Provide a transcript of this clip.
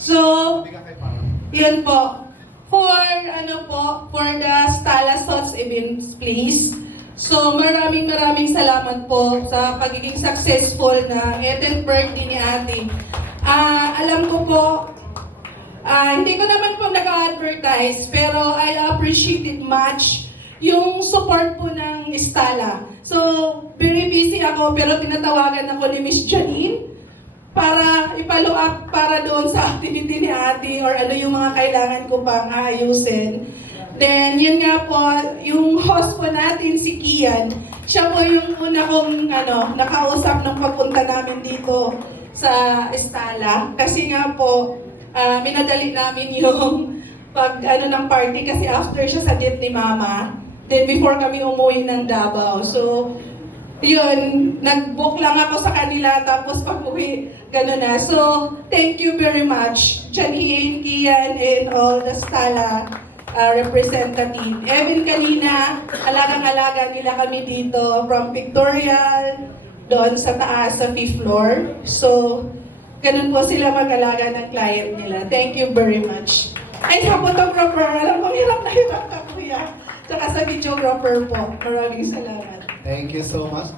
So, yun po. For the Stala Thoughts events, please. So, maraming salamat po sa pagiging successful ng 18th birthday ni Ate. Alam ko po, hindi ko naman po nag-advertise, pero I appreciate it much yung support po ng Stala. So, very busy ako, pero tinatawagan ako ni Miss Janine para i-follow up para doon sa activity ni Ate or ano yung mga kailangan ko pang ayusin. Then, yun nga po, yung host po natin, si Kian, siya po yung una kong nakausap ng pagpunta namin dito sa Stala. Kasi nga po, minadali namin yung ng party kasi after siya sa date ni Mama. Then before kami umuwi ng Davao. So, yun, nag-book lang ako sa kanila tapos pag-uwi, gano'n na. So, thank you very much, Janine, Kian, and all the Stala representative. Even kanina, alagang-alaga nila kami dito from Pictorial, doon sa taas, sa 5th floor. So, ganun po sila mag-alaga ng client nila. Thank you very much. Ay, sa photographer, alam kong hirap na hirap ka, kuya. Saka sa videographer po. Maraming salamat. Thank you so much.